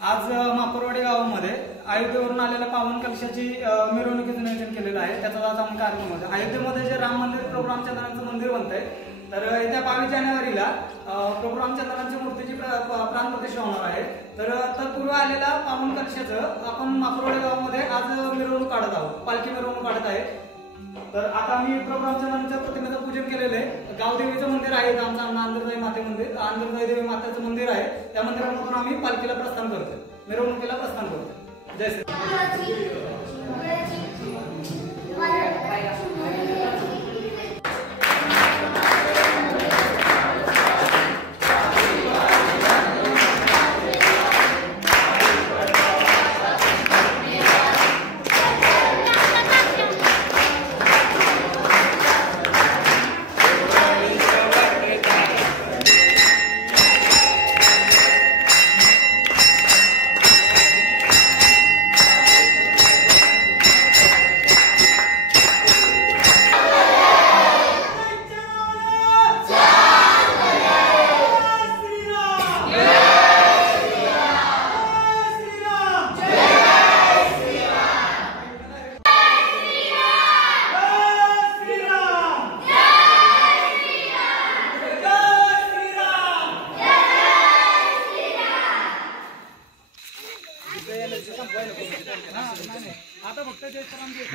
आज मापुरवाडी गावामध्ये अयोध्येवरून आलेल्या पावन कलशाची मिरवणुकीचं नियोजन केलेलं आहे। त्याचा आज आम्ही कार्यक्रम आहे। अयोध्येमध्ये जे राम मंदिर प्रभू रामचंद्रांचं मंदिर बनतंय, तर येत्या 22 जानेवारीला प्रभू रामचंद्रांच्या मूर्तीची प्राण प्रतिष्ठा होणार आहे। तर तत्पूर्वी आलेल्या पावन कलशाचं आपण मापुरवाडी गावामध्ये आज मिरवणूक काढत आहोत, पालखी मिरवणूक काढत आहे। तर आता आम्ही प्रभू रामचंद्रांच्या प्रतिमेचं पूजन केलेलं आहे। गावदेवीचं मंदिर आहे, आमचं अंधरजाई माते मंदिर, अंधरजाई देवी मातेचं मंदिर आहे। त्या मंदिरामधून आम्ही पालखीला प्रस्थान करतो, मिरवणुकीला प्रस्थान करतो। जय श्री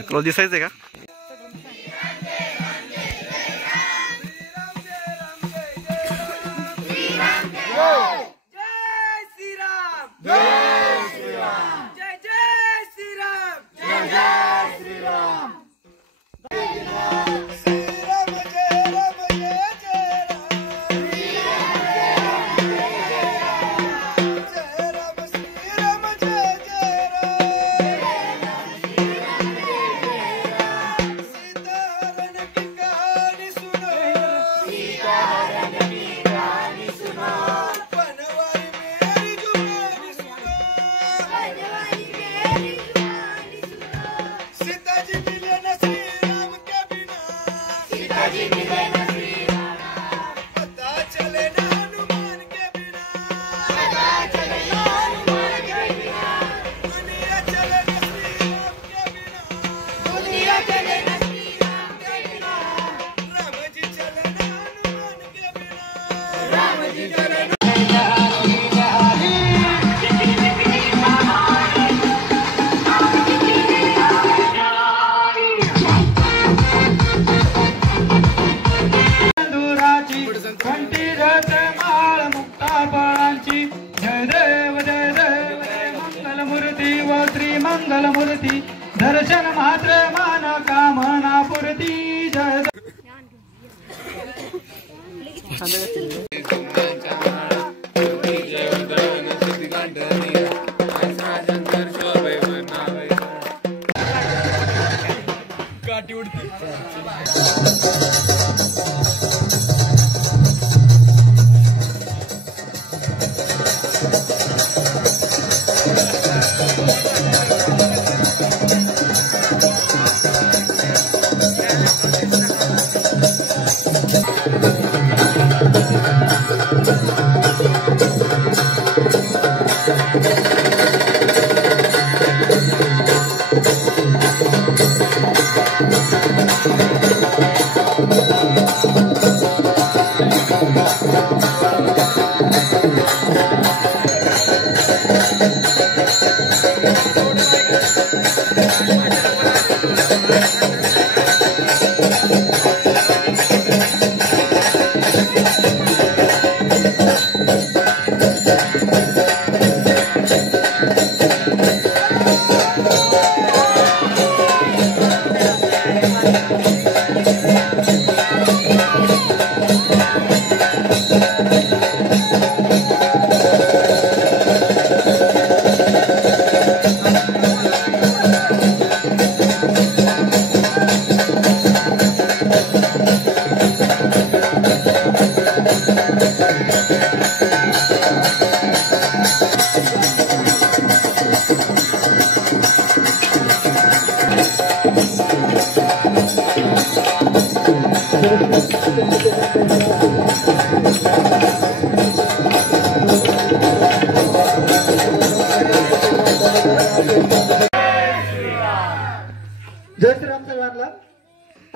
क्लोज दिसायचंय का? मंगलमूर्ती दर्शन मात्र मान कामना पुरती। जय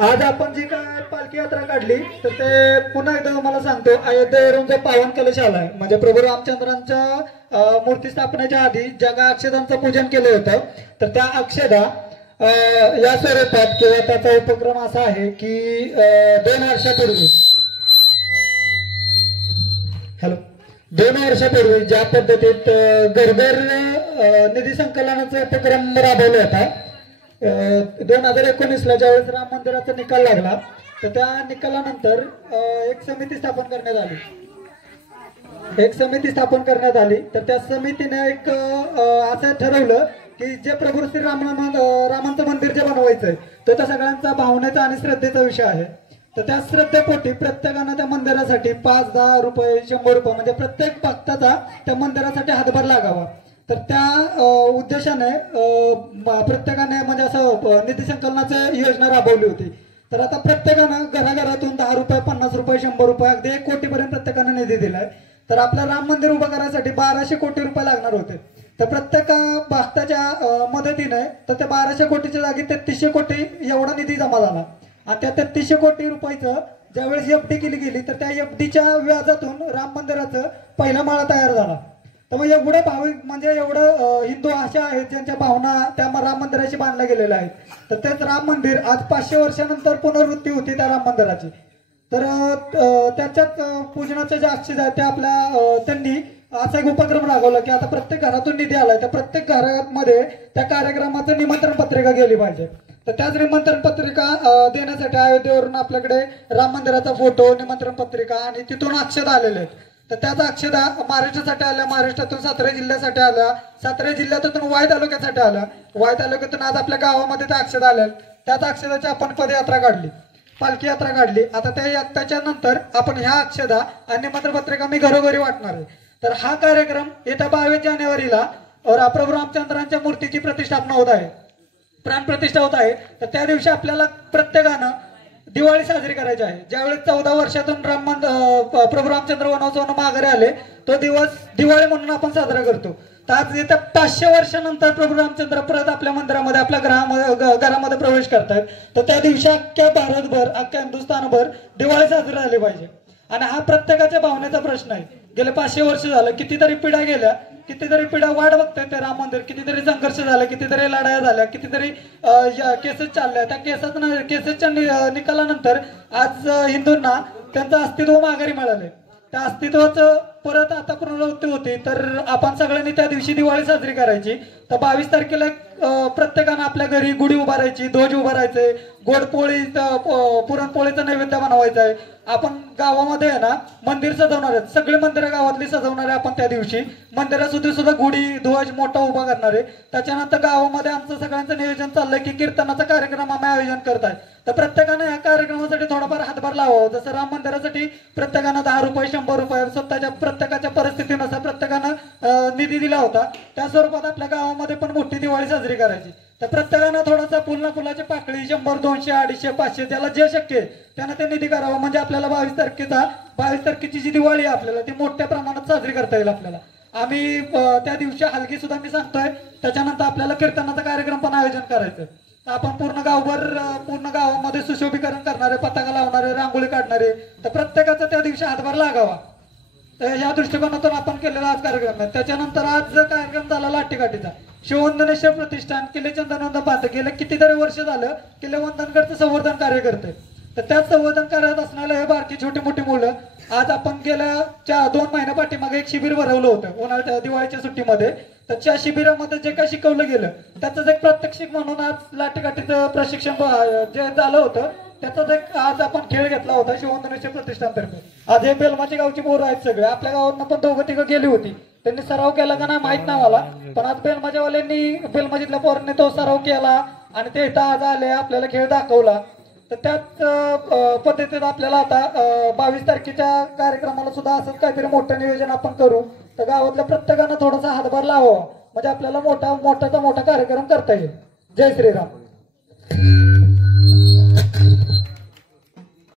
आज आपण जी काय पालखी यात्रा काढली तर ते पुन्हा एकदा तुम्हाला सांगतो, अयोध्येवरून जो पावन कलश आलाय म्हणजे प्रभू रामचंद्रांच्या मूर्ती स्थापनेच्या आधी ज्या काय अक्षदांचं पूजन केलं होतं, तर त्या अक्षदा या स्वरूपात किंवा त्याचा उपक्रम असा आहे की 2 वर्षापूर्वी 2 वर्षापूर्वी ज्या पद्धतीत घरघर निधी संकलनाचा उपक्रम राबवला होता, 2019ला ज्यावेळेस राम मंदिराचा निकाल लागला तर त्या निकालानंतर एक समिती स्थापन करण्यात आली. तर त्या समितीने एक असं ठरवलं की जे प्रभू श्री रामांचं मंदिर जे बनवायचंय तर त्या सगळ्यांचा भावनेचा आणि श्रद्धेचा विषय आहे. तर त्या श्रद्धेपोटी प्रत्येकानं त्या मंदिरासाठी 5-10 रुपये 100 रुपये म्हणजे प्रत्येक भक्ताचा त्या मंदिरासाठी हातभार लागावा. तर त्या उद्देशाने प्रत्येकाने म्हणजे असं निधी संकलनाची योजना राबवली होती. तर आता प्रत्येकानं घराघरातून 10 रुपये 50 रुपये 100 रुपये अगदी 1 कोटीपर्यंत प्रत्येकानं निधी दिलाय. तर आपल्या राम मंदिर उभं करायसाठी 1200 कोटी रुपये लागणार होते. तर प्रत्येक भक्ताच्या मदतीने तर त्या 1200 कोटीच्या जागी 3300 कोटी एवढा निधी जमा झाला. आणि त्या 3300 कोटी रुपयाचं ज्यावेळेस एफडी केली गेली तर त्या एफडीच्या व्याजातून राम मंदिराचं पहिला माळा तयार झाला. तर मग एवढं भाविक म्हणजे एवढं हिंदू अशा आहेत ज्यांच्या भावना त्या राम मंदिराशी बांधल्या गेलेल्या आहेत. तर तेच राम मंदिर आज 500 वर्षानंतर पुनर्वृत्ती होती त्या राम मंदिराची. तर त्याच्यात पूजनाचे जे अक्षद आहेत ते आपल्या त्यांनी असा एक उपक्रम राबवला की आता प्रत्येक घरातून निधी आलाय तर प्रत्येक घरामध्ये त्या कार्यक्रमाचं निमंत्रण पत्रिका गेली पाहिजे. तर त्याच निमंत्रण पत्रिका देण्यासाठी अयोध्येवरून आपल्याकडे राम मंदिराचा फोटो, निमंत्रण पत्रिका आणि तिथून अक्षदा आलेले आहेत. तर त्याचा अक्षदा महाराष्ट्रासाठी आल्या, महाराष्ट्रातून 17 जिल्ह्यासाठी आल्या, 17 जिल्ह्यातून वाई तालुक्यासाठी आल्या, वाई तालुक्यातून आज आपल्या गावामध्ये त्या अक्षदा आल्या. त्याच अक्षदाची आपण पदयात्रा काढली, पालखी यात्रा काढली. आता त्याच्यानंतर आपण ह्या अक्षदा आणि निमंत्रण पत्रिका मी घरोघरी वाटणार आहे. तर हा कार्यक्रम येत्या 22 जानेवारीला प्रभू रामचंद्रांच्या मूर्तीची प्रतिष्ठापना होत आहे, प्राणप्रतिष्ठा होत आहे. तर त्या दिवशी आपल्याला प्रत्येकानं दिवाळी साजरी करायची आहे. ज्यावेळेस 14 वर्षातून प्रभू रामचंद्र वनावरून माघारी आले तो दिवस दिवाळी म्हणून आपण साजरा करतो. तर आज येत्या 500 वर्षानंतर प्रभू रामचंद्र परत आपल्या मंदिरामध्ये आपल्या घरामध्ये प्रवेश करतायत. तर त्या दिवशी अख्ख्या भारतभर, अख्ख्या हिंदुस्थानभर दिवाळी साजरी झाली पाहिजे. आणि हा प्रत्येकाच्या भावनेचा प्रश्न आहे. गेले 500 वर्ष झालं, कितीतरी पिढ्या गेल्या, कितीतरी पिढ्या वाट बघताय ते राम मंदिर, कितीतरी संघर्ष झाला, कितीतरी लढाया झाल्या, कितीतरी केसेस चालल्या. त्या केसेसच्या निकालानंतर आज हिंदूंना त्यांचं अस्तित्व माघारी मिळाले. त्या अस्तित्वाचं परत आता पुनरावृत्ती होती. तर आपण सगळ्यांनी त्या दिवशी दिवाळी साजरी करायची. तर 22 तारखेला प्रत्येकानं आपल्या घरी गुढी उभारायची, ध्वज उभारायचे, गोडपोळी पुरणपोळीचं नैवेद्य बनवायचं आहे. आपण गावामध्ये आहे ना मंदिर सजवणार आहेत, सगळे मंदिरं गावातली सजवणार आहे आपण. त्या दिवशी मंदिरासुद्धा गुढी ध्वज मोठा उभा करणार आहे. त्याच्यानंतर गावामध्ये आमचं सगळ्यांचं नियोजन चाललंय की कीर्तनाचा कार्यक्रम आम्ही आयोजन करताय. तर प्रत्येकानं या कार्यक्रमासाठी थोडाफार हातभार लावावा. जसं राम मंदिरासाठी प्रत्येकानं 10 रुपये 100 रुपये स्वतःच्या प्रत्येकाच्या परिस्थितीनुसार प्रत्येकानं निधी दिला होता. त्या स्वरूपात आपल्या गावामध्ये पण मोठी दिवाळी साजरी करायची. तर प्रत्येकानं थोडासा फुलाची पाकळी 100, 200, 250, 500 त्याला जे शक्य आहे त्यानं ते निधी करावं. म्हणजे आपल्याला 22 तारखेची जी दिवाळी आहे आपल्याला ती मोठ्या प्रमाणात साजरी करता येईल आपल्याला. आम्ही त्या दिवशी हलगी सुद्धा मी सांगतोय. त्याच्यानंतर आपल्याला कीर्तनाचा कार्यक्रम पण आयोजन करायचं. आपण पूर्ण गावामध्ये सुशोभीकरण करणारे, पताका लावणारे, रांगोळी काढणारे. तर प्रत्येकाचा त्या दिवशी हातभार लागावा. तर या दृष्टिकोनातून आपण केलेला आज कार्यक्रम आहे. त्याच्यानंतर आज कार्यक्रम झाला लाठीकाठीचा. शिववंदनेश्वर प्रतिष्ठान किल्ले चंदनवंदन पाहतं गेलं कितीतरी वर्ष झालं किल्ले वंदनगडचं संवर्धन कार्य करते. तर त्याच संवर्धन कार्यात असणारे हे बारकी छोटी मोठी मुलं आज आपण गेल्या 2 महिन्या पाठीमागे एक शिबिर भरवलं होतं उन्हाळ्यात दिवाळीच्या सुट्टीमध्ये. तर त्या शिबिरामध्ये जे काही शिकवलं गेलं त्याचं एक प्रात्यक्षिक म्हणून आज लाठीकाठीचं प्रशिक्षण जे झालं होतं त्याचाच एक आज आपण खेळ घेतला होता शिववंदनेश्वर प्रतिष्ठानतर्फे. आज हे बेलमाची गावची पोरं आहेत सगळे. आपल्या गावातनं पण 2-3 गेली होती. त्यांनी सराव केला का नाही माहित नाही मला, पण आज बेलमाच्यावाल्यांनी बेलमाजीतल्या पोरांनी तो सराव केला आणि ते इथं आज आले आपल्याला खेळ दाखवला. तर त्याच पद्धतीत आपल्याला आता 22 तारखेच्या कार्यक्रमाला सुद्धा असंच काहीतरी मोठं नियोजन आपण करू. तर गावातल्या प्रत्येकानं थोडासा हातभार लावावा म्हणजे आपल्याला मोठा कार्यक्रम करता येईल. जय श्रीराम.